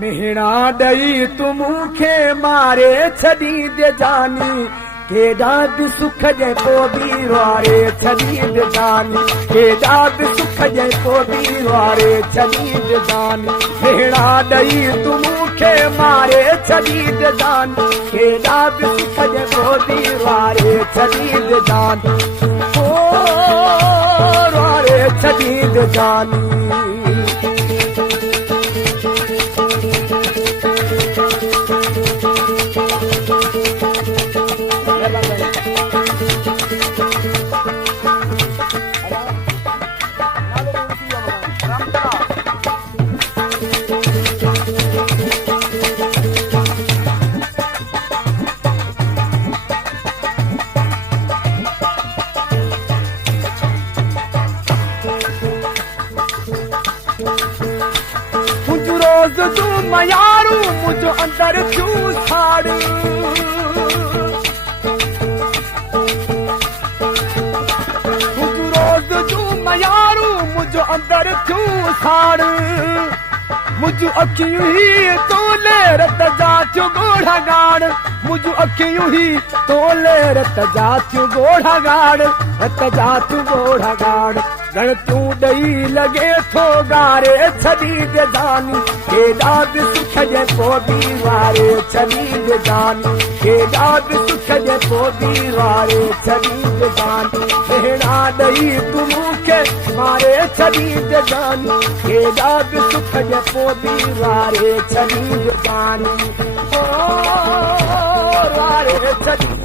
मेहणा ॾई तूं मूंखे मारे छॾी दे जानी केॾा बि सुख जे पोइ बि वारे छॾी दे जानी केॾा बि सुख जे पोइ बि वारे छॾी दे जानी मेहणा ॾई तूं मूंखे मारे छॾी दे जानी केॾा बि सुख जे पोइ बि वारे छॾी दे जानी ओ वारे छॾी दे जानी रोज़ तूं मयारू मुंहिंजो अंदर तूं साड़ रोज़ तूं मयारू मुंहिंजो अंदर तूं साड़ मुंहिंजूं अखियूं ई तोले रत जा थियूं ॻोढ़ा ॻाढ़ मुंहिंजूं अखियूं ई तोले रत जा थियूं ॻोढ़ा ॻाढ़ रत जा थियूं ॻोढ़ा ॻाढ़ गण तूं ॾई लॻे थो ॻारे छॾी दे जानी केॾा बि सुख जे पोइ बि वारे छॾी दे जानी केॾा बि सुख जे पोइ बि वारे छॾी दे जानी मेहणा ॾई तूं मूंखे मारे छॾी दे जानी केॾा बि सुख जे पोइ बि वारे छॾी दे जानी ओ वारे छॾी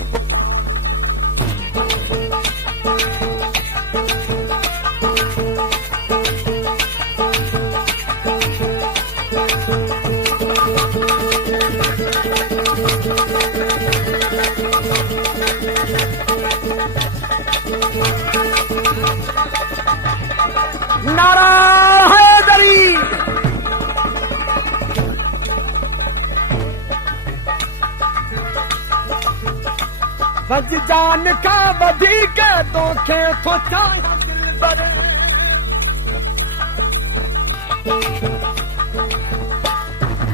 नारा हैदरी बज जान का वधीक तोखे थो चाहियां दिलबर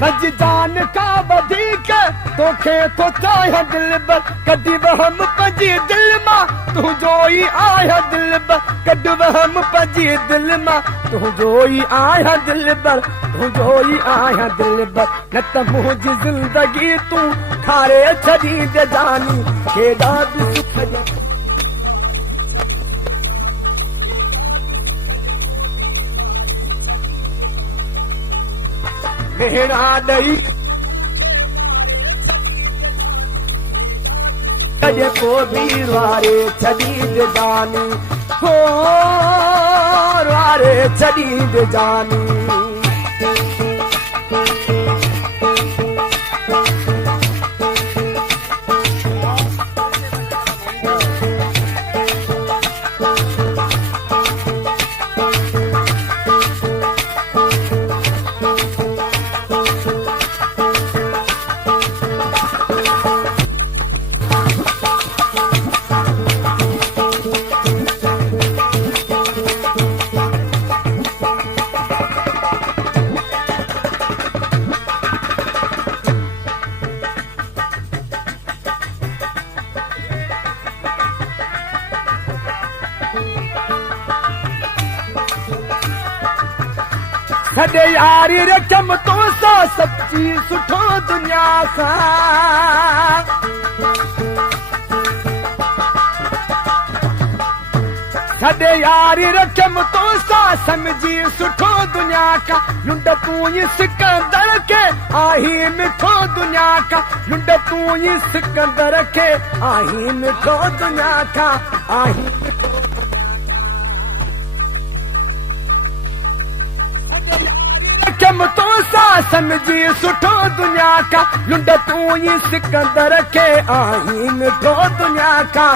बज जान का वधीक तोखे थो चाहियां दिलबर कॾहिं वहम पंहिंजी दिलि मां तुंहिंजो ई आहियां दिलबर कॾहिं वहम पंहिंजी दिलि मां तुंहिंजो ई आहियां दिलबर तुंहिंजो ई आहियां दिलबर न त मुंहिंजी ज़िंदगी तूं खारे छॾी दे जानी केॾा बि सुख जे मेहणा ॾई जे पोइ बि वारे छॾी दे जानी हो वारे छॾी दे जानी छॾे यारी रखम तो सां सची सुठो दुनिया सां छॾे यारी रखम तो सां समझी सुठो दुनिया का लुंड तूं ई सिकंदर के आही मिठो दुनिया का लुंड तूं ई सिकंदर के आही मिठो दुनिया का आही तो सां समझी सुठो दुनिया का लुंड तूं ई सिकंदर के आही मिठो दुनिया का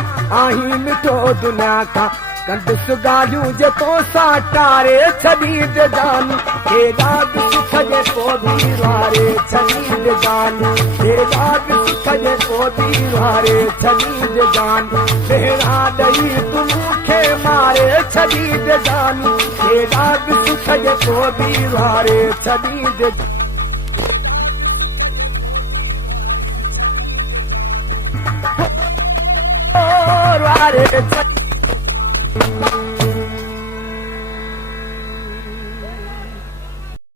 आही मिठो दुनिया का कंदुस ॻाल्हियूं जे तो सां टारे छॾी दे जानी केॾा बि सुख जे पोइ बि वारे छॾी दे जानी केॾा बि सुख जे पोइ बि वारे छॾी दे जानी मेहणा ॾई तूं मूंखे मारे छॾी दे जानी केॾा बि सुख जे पोइ बि वारे छॾी दे वारे